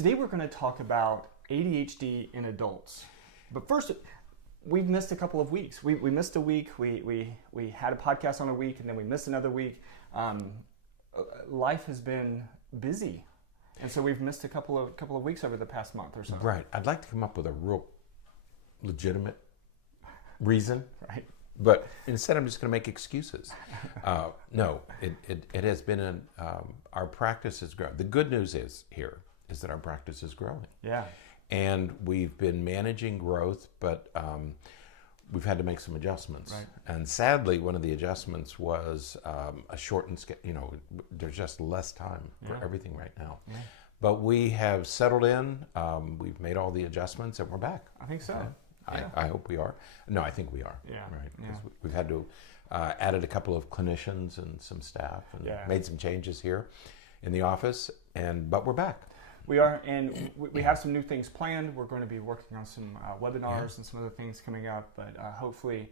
Today we're going to talk about ADHD in adults. But first, we've missed a couple of weeks. We missed a week. We had a podcast on a week, and then we missed another week. Life has been busy, and so we've missed a couple of weeks over the past month or so. Right. I'd like to come up with a real legitimate reason. Right. But instead, I'm just going to make excuses. No, it has been our practice has grown. The good news is that our practice is growing. Yeah. And we've been managing growth, but we've had to make some adjustments. Right. And sadly, one of the adjustments was a shortened schedule. There's just less time for everything right now. Yeah. But we have settled in. We've made all the adjustments, and we're back. I think so. I hope we are. No, I think we are. Yeah. Right. Because we've had to added a couple of clinicians and some staff, and made some changes here in the office. But we're back. We are, and we have some new things planned. We're going to be working on some webinars and some other things coming up. But hopefully,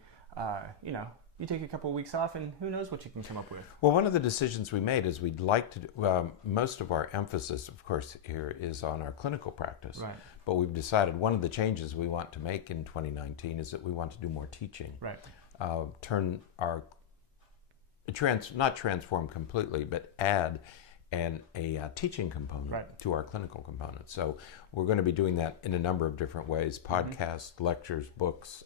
you take a couple of weeks off, and who knows what you can come up with. Well, one of the decisions we made is we'd like to do, most of our emphasis, of course, here is on our clinical practice. Right. But we've decided one of the changes we want to make in 2019 is that we want to do more teaching. Right. Turn our, not transform completely, but add a teaching component to our clinical component. So we're going to be doing that in a number of different ways: podcasts, lectures, books,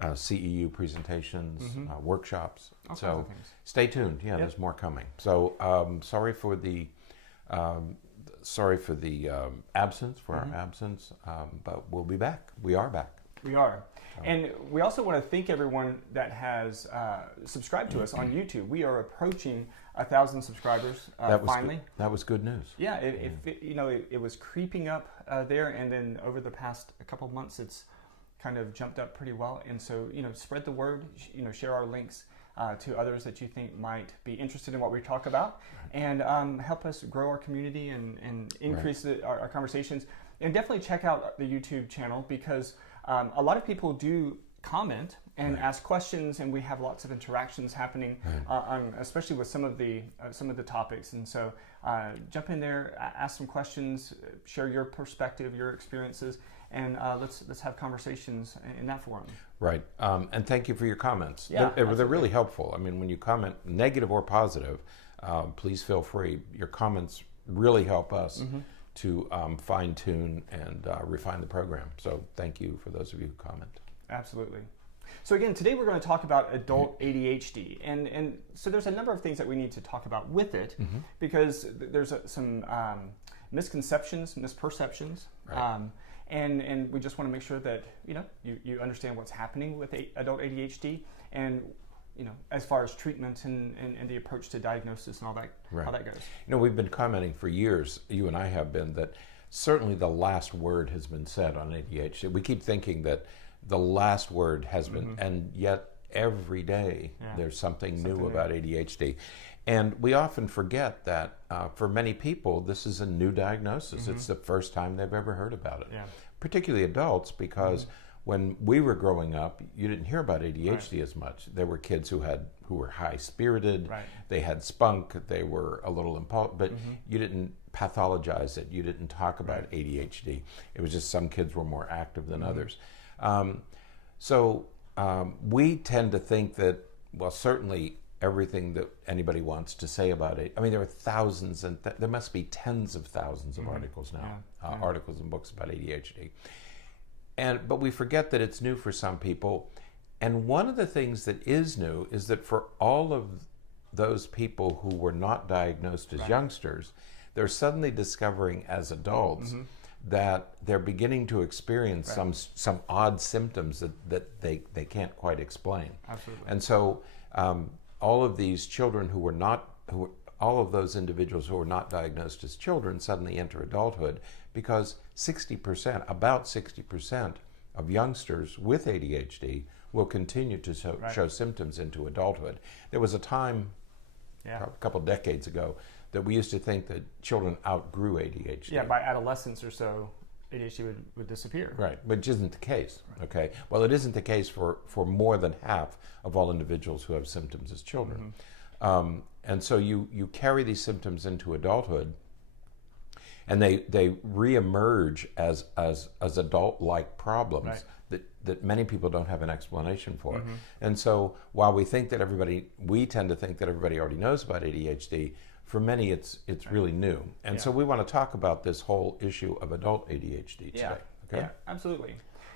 CEU presentations, workshops. So stay tuned. Yeah, there's more coming. So sorry for the absence, our absence, but we'll be back. We are back. We are. And we also want to thank everyone that has subscribed to us on YouTube. We are approaching 1,000 subscribers finally. That was good news. Yeah, it was creeping up there, and then over the past couple of months, it's kind of jumped up pretty well. And so, spread the word. Share our links to others that you think might be interested in what we talk about, and help us grow our community and increase our conversations. And definitely check out the YouTube channel, because a lot of people do comment and ask questions, and we have lots of interactions happening, especially with some of the topics. And so, jump in there, ask some questions, share your perspective, your experiences, and let's have conversations in that forum. Right, and thank you for your comments. Yeah, they're really helpful. I mean, when you comment, negative or positive, please feel free. Your comments really help us to fine-tune and refine the program. So thank you for those of you who comment. Absolutely. So again, today we're going to talk about adult ADHD. And so there's a number of things that we need to talk about with it, because there's some misconceptions, misperceptions, and we just want to make sure that you understand what's happening with adult ADHD, and as far as treatment and the approach to diagnosis and all that, how that goes. We've been commenting for years, you and I have been, that certainly the last word has been said on ADHD. We keep thinking that the last word has been, and yet every day there's something new about ADHD. And we often forget that for many people, this is a new diagnosis. It's the first time they've ever heard about it, particularly adults, because when we were growing up, you didn't hear about ADHD as much. There were kids who were high-spirited, they had spunk, they were a little impulsive, but you didn't pathologize it. You didn't talk about ADHD. It was just some kids were more active than others. So we tend to think that, well, certainly everything that anybody wants to say about it. I mean, there are thousands, and there must be tens of thousands of articles now, articles and books about ADHD. But we forget that it's new for some people. And one of the things that is new is that for all of those people who were not diagnosed as youngsters, they're suddenly discovering as adults that they're beginning to experience some odd symptoms that they can't quite explain. Absolutely. And so all of these children all of those individuals who are not diagnosed as children suddenly enter adulthood, because about 60% of youngsters with ADHD will continue to show symptoms into adulthood. There was a time, a couple decades ago, that we used to think that children outgrew ADHD. Yeah, by adolescence or so, ADHD would disappear. Right, which isn't the case, okay? Well, it isn't the case for more than half of all individuals who have symptoms as children. And so you carry these symptoms into adulthood, and they reemerge as adult-like problems Right. that many people don't have an explanation for. And so while we tend to think that everybody already knows about ADHD, for many it's really new. And so we want to talk about this whole issue of adult ADHD today. Okay? Yeah, absolutely.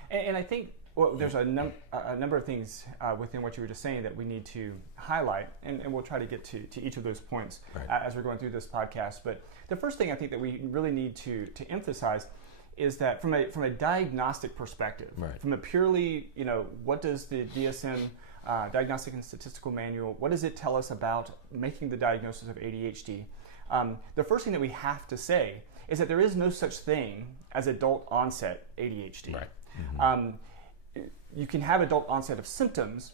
And I think there's a number of things within what you were just saying that we need to highlight, and we'll try to get to each of those points as we're going through this podcast. But the first thing I think that we really need to emphasize is that from a diagnostic perspective, from a purely, what does the DSM, Diagnostic and Statistical Manual, what does it tell us about making the diagnosis of ADHD? The first thing that we have to say is that there is no such thing as adult onset ADHD. Right. You can have adult onset of symptoms,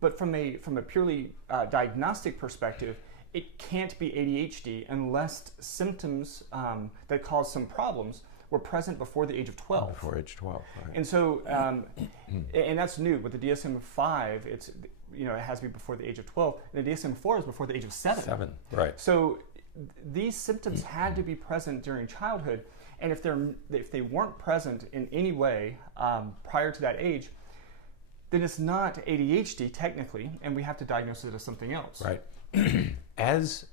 but from a purely diagnostic perspective, it can't be ADHD unless symptoms that cause some problems were present before the age of 12. Before age 12, right. And so, and that's new. With the DSM-5, it has to be before the age of 12. And the DSM-4 is before the age of 7. 7, right. So these symptoms had to be present during childhood. And if they weren't present in any way prior to that age, then it's not ADHD technically, and we have to diagnose it as something else. Right. As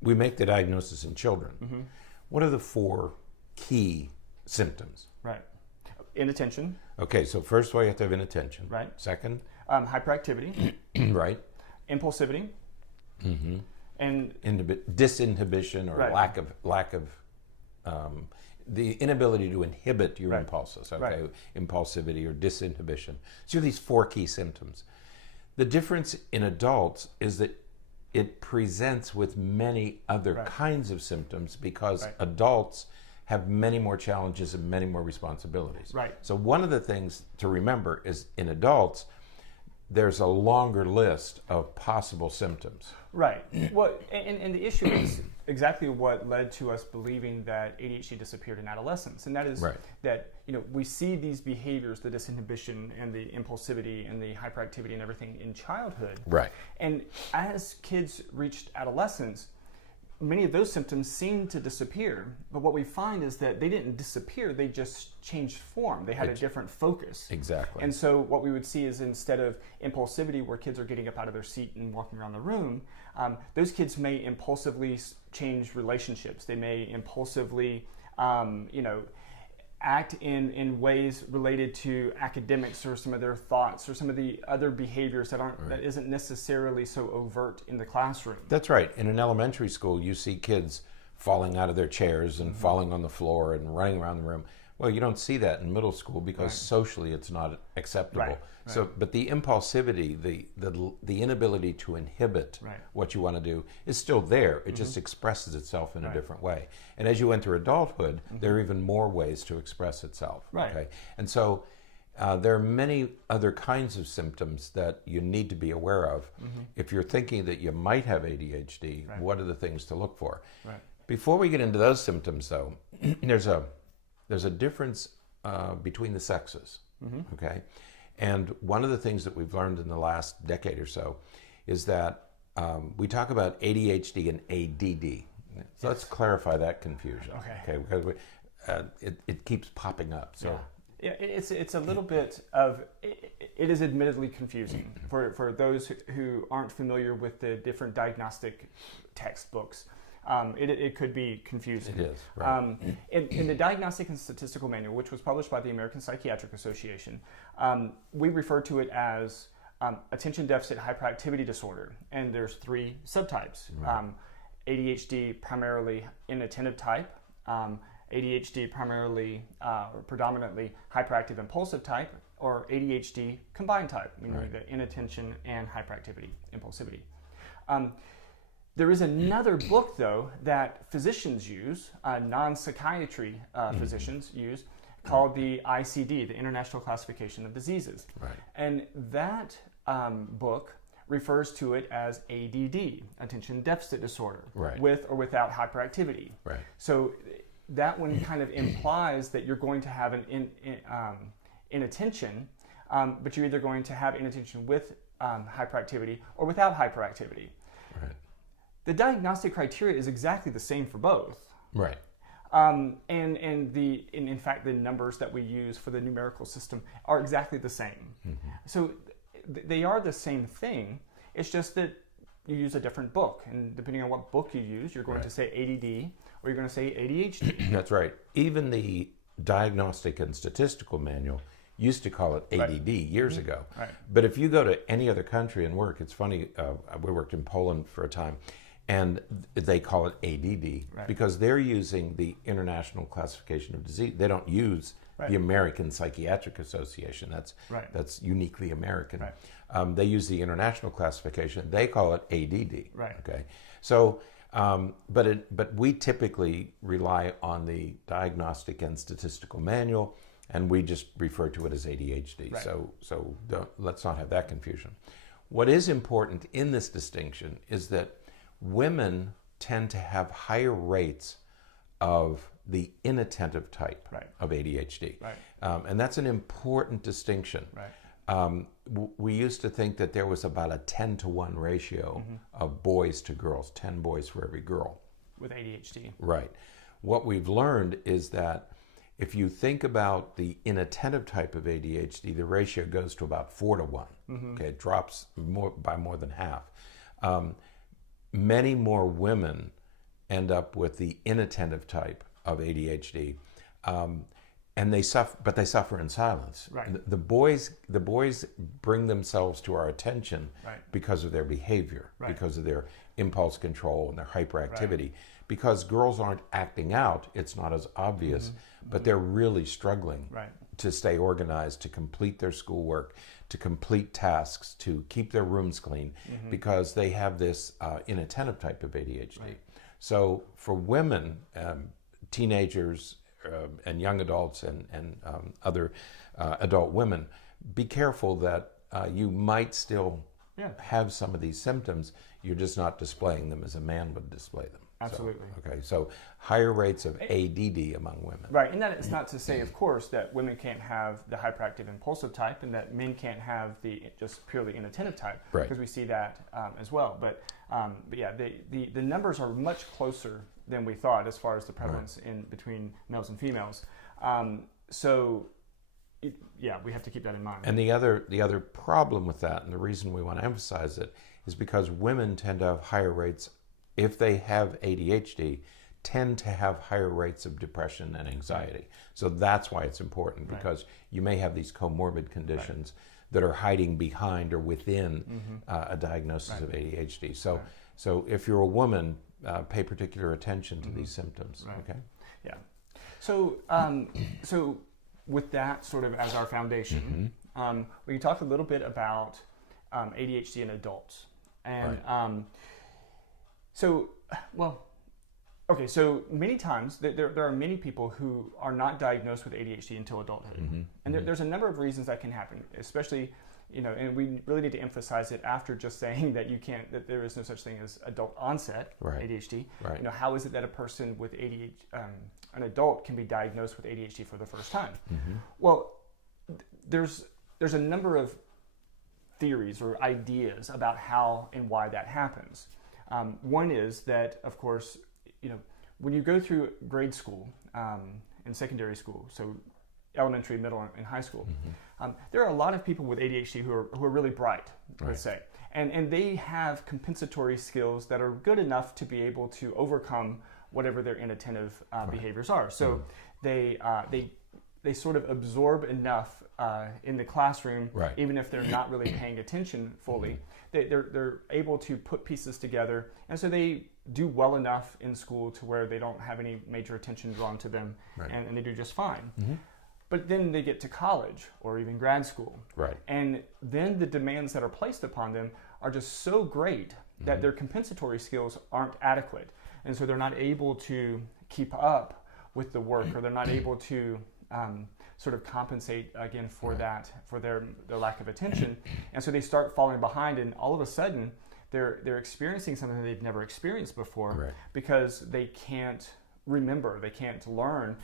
we make the diagnosis in children, what are the 4 key symptoms? Right. Inattention. Okay, so first of all, you have to have inattention. Right. Second? Hyperactivity. Right. Impulsivity. And disinhibition or lack of the inability to inhibit your impulses, okay? Impulsivity or disinhibition. So you have these 4 key symptoms. The difference in adults is that it presents with many other kinds of symptoms because adults have many more challenges and many more responsibilities. Right. So one of the things to remember is in adults, there's a longer list of possible symptoms. Right. Well, and the issue is exactly what led to us believing that ADHD disappeared in adolescence, and that is that we see these behaviors, the disinhibition and the impulsivity and the hyperactivity and everything in childhood. Right. And as kids reached adolescence, many of those symptoms seem to disappear, but what we find is that they didn't disappear, they just changed form. They had a different focus. Exactly. And so what we would see is instead of impulsivity, where kids are getting up out of their seat and walking around the room, those kids may impulsively change relationships. They may impulsively, act in ways related to academics or some of their thoughts or some of the other behaviors that isn't necessarily so overt in the classroom. That's right. In an elementary school, you see kids falling out of their chairs and falling on the floor and running around the room. Well, you don't see that in middle school because socially it's not acceptable. Right. So, but the impulsivity, the inability to inhibit what you want to do is still there. It just expresses itself in a different way. And as you enter adulthood, there are even more ways to express itself. Right. Okay? And so there are many other kinds of symptoms that you need to be aware of. If you're thinking that you might have ADHD, what are the things to look for? Right. Before we get into those symptoms, though, there's a difference between the sexes. Okay. And one of the things that we've learned in the last decade or so is that we talk about ADHD and ADD. So let's clarify that confusion. Okay. Because it keeps popping up. So yeah, it's a little bit of it is admittedly confusing for those who aren't familiar with the different diagnostic textbooks. It could be confusing. It is, right. In the Diagnostic and Statistical Manual, which was published by the American Psychiatric Association, we refer to it as attention deficit hyperactivity disorder, and there's 3 subtypes. ADHD primarily inattentive type, ADHD primarily or predominantly hyperactive impulsive type, or ADHD combined type, meaning the inattention and hyperactivity, impulsivity. There is another book, though, that physicians use, non-psychiatry physicians use, called the ICD, the International Classification of Diseases. Right. And that book refers to it as ADD, attention deficit disorder, with or without hyperactivity. Right. So that one kind of implies that you're going to have an inattention, but you're either going to have inattention with hyperactivity or without hyperactivity. Right. The diagnostic criteria is exactly the same for both. Right. And in fact, the numbers that we use for the numerical system are exactly the same. Mm-hmm. So they are the same thing. It's just that you use a different book, and depending on what book you use, you're going to say ADD or you're going to say ADHD. That's right. Even the Diagnostic and Statistical Manual used to call it ADD years ago. Right. But if you go to any other country and work, it's funny, we worked in Poland for a time, and they call it ADD because they're using the International Classification of Disease. They don't use the American Psychiatric Association. That's uniquely American. Right. They use the international classification. They call it ADD. Right. Okay. So, but we typically rely on the Diagnostic and Statistical Manual, and we just refer to it as ADHD. Right. So let's not have that confusion. What is important in this distinction is that women tend to have higher rates of the inattentive type of ADHD. Right. And that's an important distinction. Right. We used to think that there was about a 10-to-1 ratio of boys to girls, 10 boys for every girl. With ADHD. Right. What we've learned is that if you think about the inattentive type of ADHD, the ratio goes to about 4-to-1. Okay, it drops by more than half. Many more women end up with the inattentive type of ADHD, and they suffer in silence. Right. The boys bring themselves to our attention because of their behavior, because of their impulse control and their hyperactivity. Right. Because girls aren't acting out, it's not as obvious, but they're really struggling to stay organized, to complete their schoolwork, to complete tasks, to keep their rooms clean, because they have this inattentive type of ADHD. Right. So for women, teenagers and young adults and other adult women, be careful that you might still have some of these symptoms. You're just not displaying them as a man would display them. Absolutely. So higher rates of ADD among women. Right, and that is not to say, of course, that women can't have the hyperactive impulsive type and that men can't have the just purely inattentive type, because we see that as well. But yeah, the numbers are much closer than we thought as far as the prevalence in between males and females. We have to keep that in mind. And the other problem with that, and the reason we want to emphasize it, is because women tend to have higher rates, if they have ADHD, tend to have higher rates of depression and anxiety. So that's why it's important, because you may have these comorbid conditions that are hiding behind or within a diagnosis of ADHD. So if you're a woman, pay particular attention to these symptoms. Right. Okay. Yeah. So so with that sort of as our foundation, we talked a little bit about ADHD in adults, and so many times there are many people who are not diagnosed with ADHD until adulthood, and there's a number of reasons that can happen, especially, and we really need to emphasize it after just saying that there is no such thing as adult onset ADHD. Right. How is it that a person with ADHD, an adult, can be diagnosed with ADHD for the first time? Well, there's a number of theories or ideas about how and why that happens. One is that, of course, when you go through grade school and secondary school, so elementary, middle, and high school, there are a lot of people with ADHD who are really bright, let's say, and they have compensatory skills that are good enough to be able to overcome whatever their inattentive behaviors are. So they sort of absorb enough in the classroom, even if they're not really paying attention fully. They're able to put pieces together, and so they do well enough in school to where they don't have any major attention drawn to them, and they do just fine. But then they get to college or even grad school, and then the demands that are placed upon them are just so great that their compensatory skills aren't adequate, and so they're not able to keep up with the work, or they're not able to sort of compensate again for that, for their lack of attention, and so they start falling behind, and all of a sudden they're experiencing something that they've never experienced before, because they can't remember, they can't learn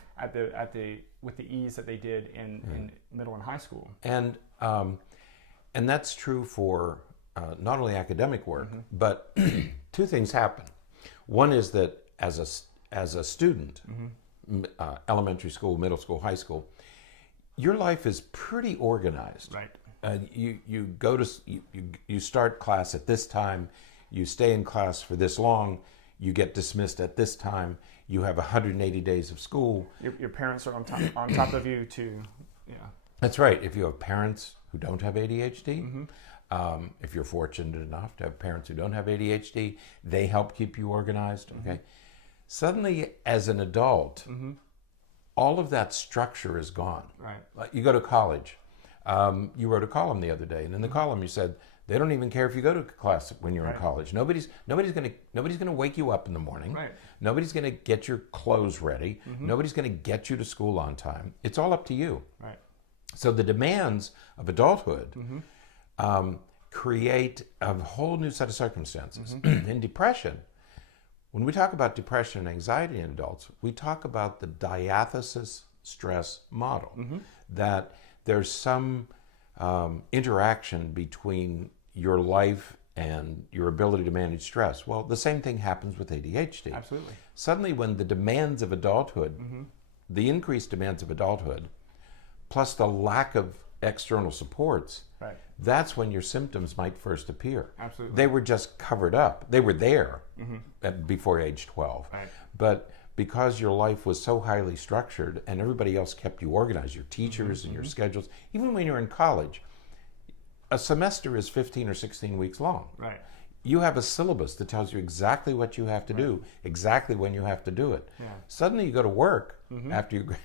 with the ease that they did in middle and high school. And that's true for not only academic work, but two things happen. One is that as a student, elementary school, middle school, high school, your life is pretty organized. Right. You go to you start class at this time, you stay in class for this long, you get dismissed at this time, you have 180 days of school. Your parents are on top of you to, yeah. That's right. If you have parents who don't have ADHD, if you're fortunate enough to have parents who don't have ADHD, they help keep you organized. Okay. Suddenly, as an adult, all of that structure is gone. Right. Like you go to college. You wrote a column the other day, and in the column you said they don't even care if you go to class when you're in college. Nobody's gonna wake you up in the morning. Right. Nobody's gonna get your clothes ready. Nobody's gonna get you to school on time. It's all up to you. Right. So the demands of adulthood create a whole new set of circumstances. In depression, when we talk about depression and anxiety in adults, we talk about the diathesis stress model, that there's some interaction between your life and your ability to manage stress. Well, the same thing happens with ADHD. Absolutely. Suddenly, when the demands of adulthood, the increased demands of adulthood, plus the lack of external supports, that's when your symptoms might first appear. Absolutely. They were just covered up. They were there before age 12. Right. But because your life was so highly structured and everybody else kept you organized, your teachers and your schedules, even when you're in college, a semester is 15 or 16 weeks long. Right. You have a syllabus that tells you exactly what you have to do, exactly when you have to do it. Yeah. Suddenly you go to work after you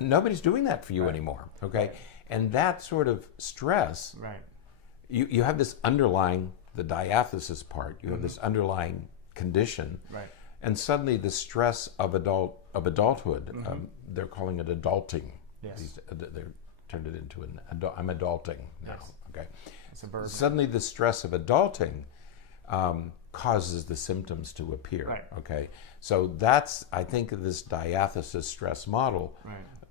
nobody's doing that for you anymore. Okay. And that sort of stress, you have this underlying, the diathesis part, you have this underlying condition. Right. And suddenly the stress of adulthood, they're calling it adulting. Yes. They're turned it into I'm adulting now. Yes. Okay. It's a verb. Suddenly the stress of adulting causes the symptoms to appear. Right. Okay. So that's, I think, this diathesis stress model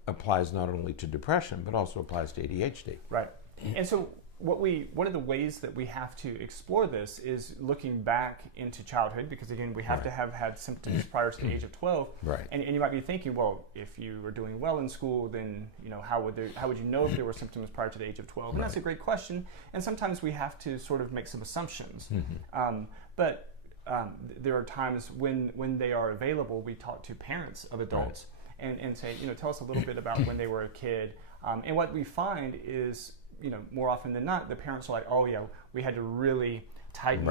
applies not only to depression but also applies to ADHD. Right. And so one of the ways that we have to explore this is looking back into childhood, because again, we have to have had symptoms prior to the age of 12. Right. And you might be thinking, well, if you were doing well in school, then how would you know if there were symptoms prior to the age of 12? And that's a great question. And sometimes we have to sort of make some assumptions. But there are times when they are available, we talk to parents of adults and say, tell us a little bit about when they were a kid. And what we find is, more often than not, the parents are like, oh yeah, we had to really tighten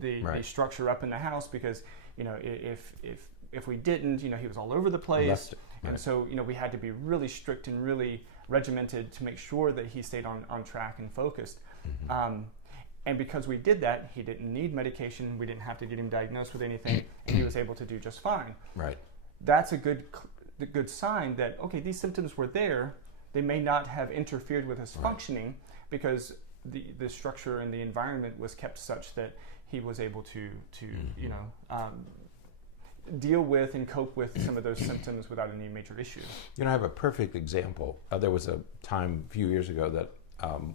the structure up in the house because, if we didn't, he was all over the place. And so, we had to be really strict and really regimented to make sure that he stayed on track and focused. And because we did that, he didn't need medication. We didn't have to get him diagnosed with anything, and he was able to do just fine. Right. That's a good sign that, okay, these symptoms were there. They may not have interfered with his functioning because the structure and the environment was kept such that he was able to deal with and cope with some of those symptoms without any major issues. I have a perfect example. There was a time a few years ago that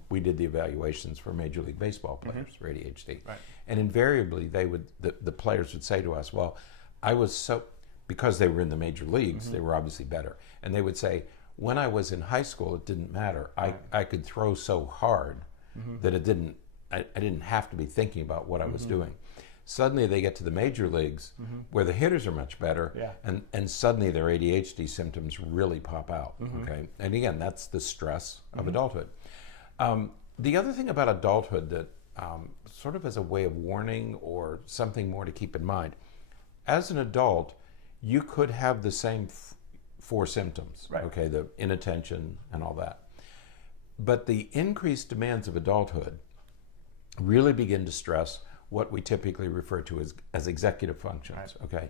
we did the evaluations for Major League Baseball players for ADHD. Right. And invariably the players would say to us, well, because they were in the major leagues, they were obviously better. And they would say, when I was in high school, it didn't matter. I could throw so hard that I didn't have to be thinking about what I was doing. Suddenly they get to the major leagues where the hitters are much better, and suddenly their ADHD symptoms really pop out. Okay, and again, that's the stress of adulthood. The other thing about adulthood that sort of as a way of warning or something more to keep in mind, as an adult, you could have the same 4 symptoms, okay, the inattention and all that. But the increased demands of adulthood really begin to stress what we typically refer to as executive functions, okay?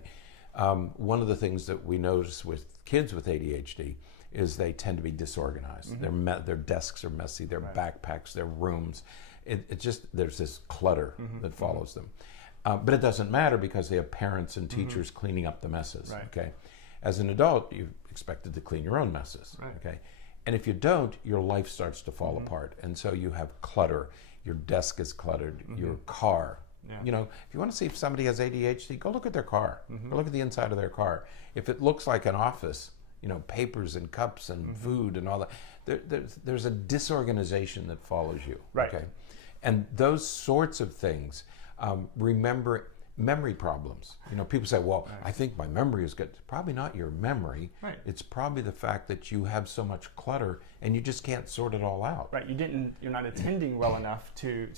One of the things that we notice with kids with ADHD is they tend to be disorganized. Their desks are messy, their backpacks, their rooms. It just, there's this clutter that follows them. But it doesn't matter because they have parents and teachers cleaning up the messes, okay? As an adult, you're expected to clean your own messes, okay? And if you don't, your life starts to fall apart. And so you have clutter. Your desk is cluttered, your car. Yeah. If you want to see if somebody has ADHD, go look at their car. Go look at the inside of their car. If it looks like an office, papers and cups and food and all that. There's a disorganization that follows you. Right. Okay, and those sorts of things. Remember memory problems. People say, well, I think my memory is good. It's probably not your memory. Right. It's probably the fact that you have so much clutter and you just can't sort it all out. Right. You're not attending well enough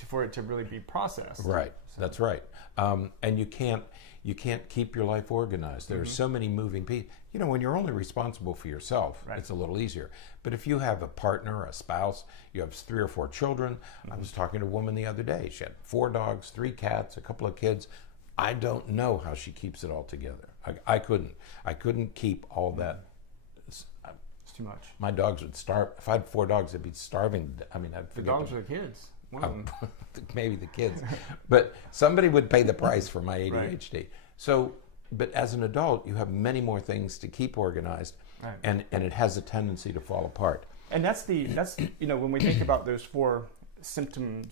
for it to really be processed. Right. So. That's right. And you can't keep your life organized. There are so many moving pieces. When you're only responsible for yourself, it's a little easier. But if you have a partner, a spouse, you have 3 or 4 children. I was talking to a woman the other day. She had 4 dogs, 3 cats, a couple of kids. I don't know how she keeps it all together. I couldn't keep all that. It's too much. My dogs would starve. If I had 4 dogs, they'd be starving. I mean, I'd forget. The dogs are the kids. One of them. Maybe the kids. But somebody would pay the price for my ADHD. Right. So, but as an adult, you have many more things to keep organized, and it has a tendency to fall apart. And that's when we think about those 4 symptom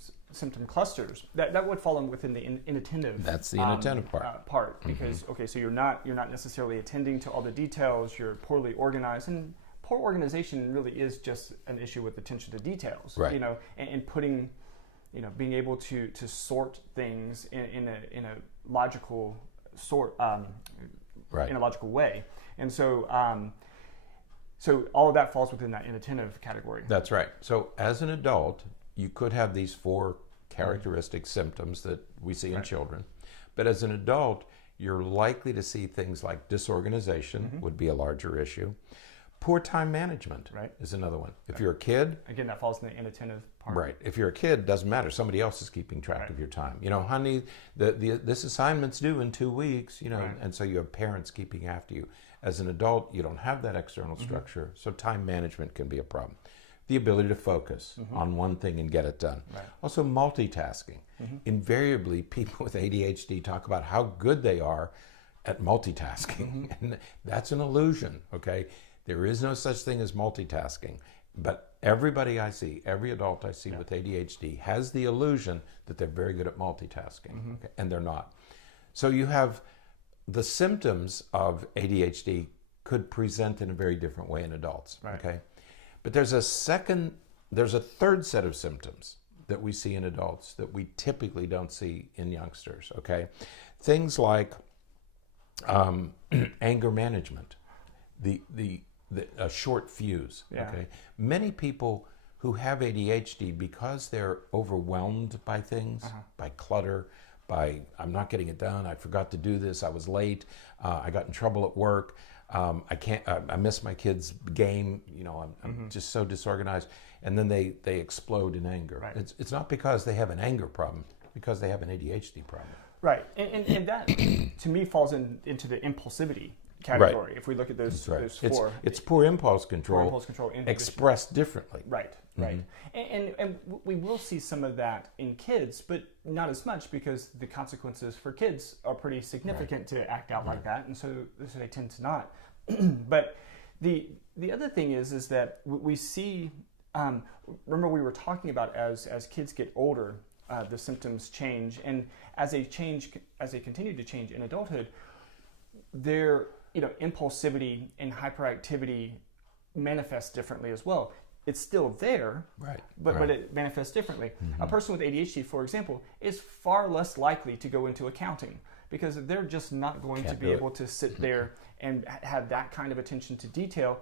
clusters, that would fall within the inattentive. That's the inattentive part because so you're not necessarily attending to all the details. You're poorly organized, and poor organization really is just an issue with attention to details. Right. And putting, being able to sort things in a logical in a logical way, and so all of that falls within that inattentive category. That's right. So as an adult, you could have these 4 characteristic symptoms that we see in children. But as an adult, you're likely to see things like disorganization would be a larger issue. Poor time management is another one. If you're a kid... Again, that falls in the inattentive part. Right. If you're a kid, it doesn't matter. Somebody else is keeping track of your time. Honey, this assignment's due in 2 weeks, and so you have parents keeping after you. As an adult, you don't have that external structure, so time management can be a problem. The ability to focus on one thing and get it done. Right. Also, multitasking. Invariably, people with ADHD talk about how good they are at multitasking. And that's an illusion, okay? There is no such thing as multitasking. But everybody I see, every adult I see with ADHD has the illusion that they're very good at multitasking, okay? And they're not. So you have the symptoms of ADHD could present in a very different way in adults, okay? But there's a third set of symptoms that we see in adults that we typically don't see in youngsters, okay? Things like anger management, a short fuse, okay? Many people who have ADHD, because they're overwhelmed by things, by clutter, by I'm not getting it done, I forgot to do this, I was late, I got in trouble at work, I miss my kid's game, I'm just so disorganized, and then they explode in anger. Right. It's not because they have an anger problem, because they have an ADHD problem. Right, and that to me falls into the impulsivity category. Right. If we look at those 4, it's poor impulse control, expressed differently. Right. Right, and we will see some of that in kids, but not as much because the consequences for kids are pretty significant to act out like that, and so they tend to not. But the other thing is that we see. Remember, we were talking about as kids get older, the symptoms change, and as they continue to change in adulthood, their impulsivity and hyperactivity manifests differently as well. It's still there, but it manifests differently. A person with ADHD, for example, is far less likely to go into accounting because they're just not going to be able to sit there and have that kind of attention to detail,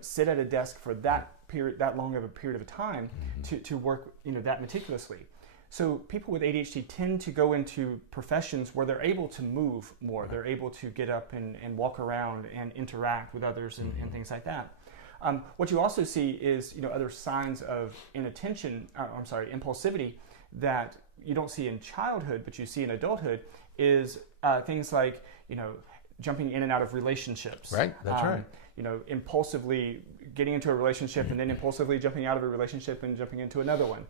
sit at a desk for that long of a period of time to work, that meticulously. So people with ADHD tend to go into professions where they're able to move more. They're able to get up and walk around and interact with others and things like that. What you also see is, other signs of impulsivity that you don't see in childhood, but you see in adulthood is things like, jumping in and out of relationships. Right, that's right. Impulsively getting into a relationship and then impulsively jumping out of a relationship and jumping into another one.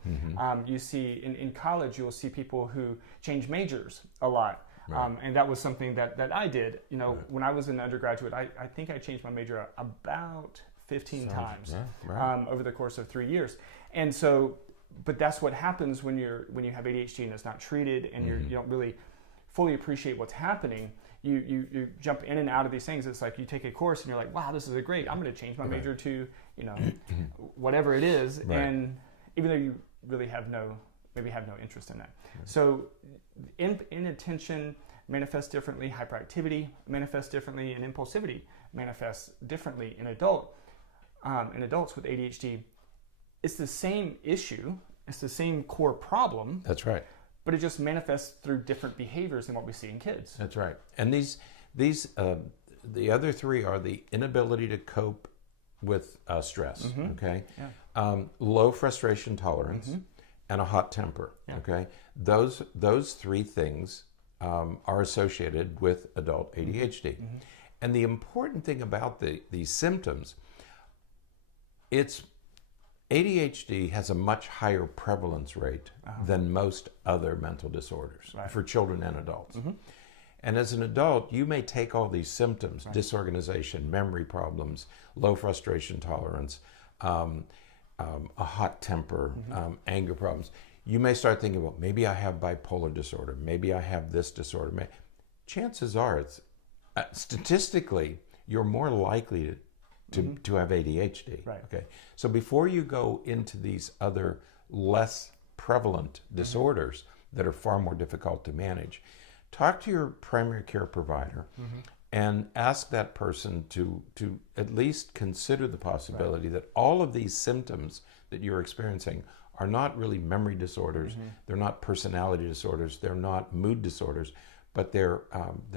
You see in college, you'll see people who change majors a lot. Right. And that was something that I did. When I was an undergraduate, I think I changed my major about 15 times over the course of 3 years. And so, but that's what happens when you have ADHD and it's not treated and you don't really fully appreciate what's happening. you jump in and out of these things. It's like you take a course and you're like, wow, this is great. I'm going to change my major to, whatever it is. Right. And even though you really maybe have no interest in that. So inattention manifests differently, hyperactivity manifests differently, and impulsivity manifests differently in adults with ADHD. It's the same issue. It's the same core problem. That's right. But it just manifests through different behaviors than what we see in kids. That's right. And these the other three are the inability to cope with stress, okay? Yeah. Low frustration tolerance, and a hot temper, okay? Those three things are associated with adult ADHD. And the important thing about these symptoms, ADHD has a much higher prevalence rate than most other mental disorders for children and adults. And as an adult, you may take all these symptoms, disorganization, memory problems, low frustration tolerance, a hot temper, anger problems. You may start thinking, well, maybe I have bipolar disorder. Maybe I have this disorder. Chances are, statistically, you're more likely to have ADHD. Right. Okay. So before you go into these other less prevalent disorders that are far more difficult to manage, talk to your primary care provider and ask that person to at least consider the possibility that all of these symptoms that you're experiencing are not really memory disorders. They're not personality disorders. They're not mood disorders, but they're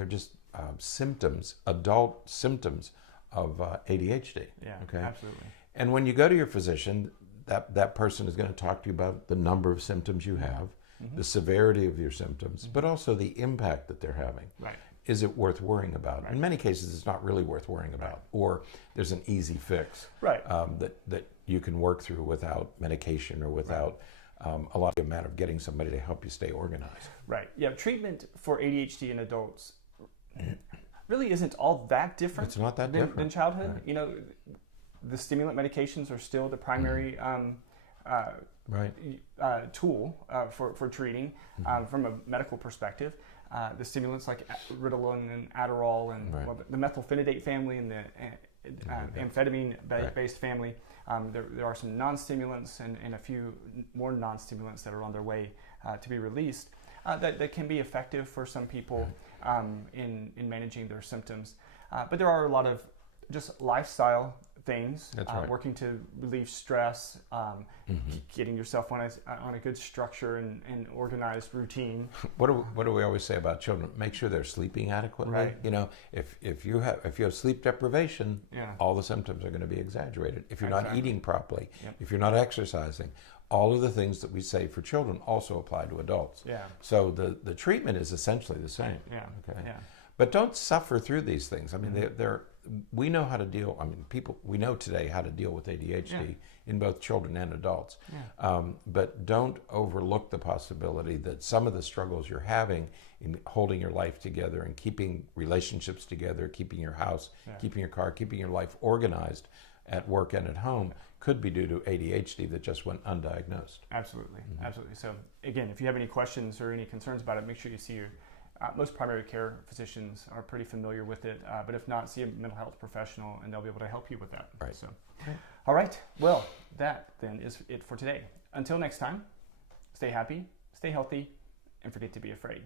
just symptoms, adult symptoms of ADHD. Yeah, okay? Absolutely. And when you go to your physician, that person is going to talk to you about the number of symptoms you have, the severity of your symptoms, but also the impact that they're having. Right. Is it worth worrying about? In many cases, it's not really worth worrying about, or there's an easy fix that you can work through without medication or without a lot of amount of getting somebody to help you stay organized. Right. Yeah. Treatment for ADHD in adults really isn't all that different. It's not that different than childhood. Right. The stimulant medications are still the primary tool for treating from a medical perspective. The stimulants like Ritalin and Adderall and the methylphenidate family and the amphetamine-based family. There are some non-stimulants and a few more non-stimulants that are on their way to be released that can be effective for some people in managing their symptoms. But there are a lot of just lifestyle things, working to relieve stress, getting yourself on a good structure and organized routine. What do we always say about children? Make sure they're sleeping adequately. Right. If you have sleep deprivation, all the symptoms are going to be exaggerated. If you're not eating properly, if you're not exercising, all of the things that we say for children also apply to adults. Yeah. So the treatment is essentially the same. Yeah. Okay. Yeah. But don't suffer through these things. I mean, we know how to deal. I mean, we know today how to deal with ADHD in both children and adults. Yeah. But don't overlook the possibility that some of the struggles you're having in holding your life together and keeping relationships together, keeping your house, keeping your car, keeping your life organized at work and at home could be due to ADHD that just went undiagnosed. Absolutely. Absolutely. So again, if you have any questions or any concerns about it, make sure you see your most primary care physicians are pretty familiar with it, but if not, see a mental health professional and they'll be able to help you with that. Right. So, all right. Well, that then is it for today. Until next time, stay happy, stay healthy, and forget to be afraid.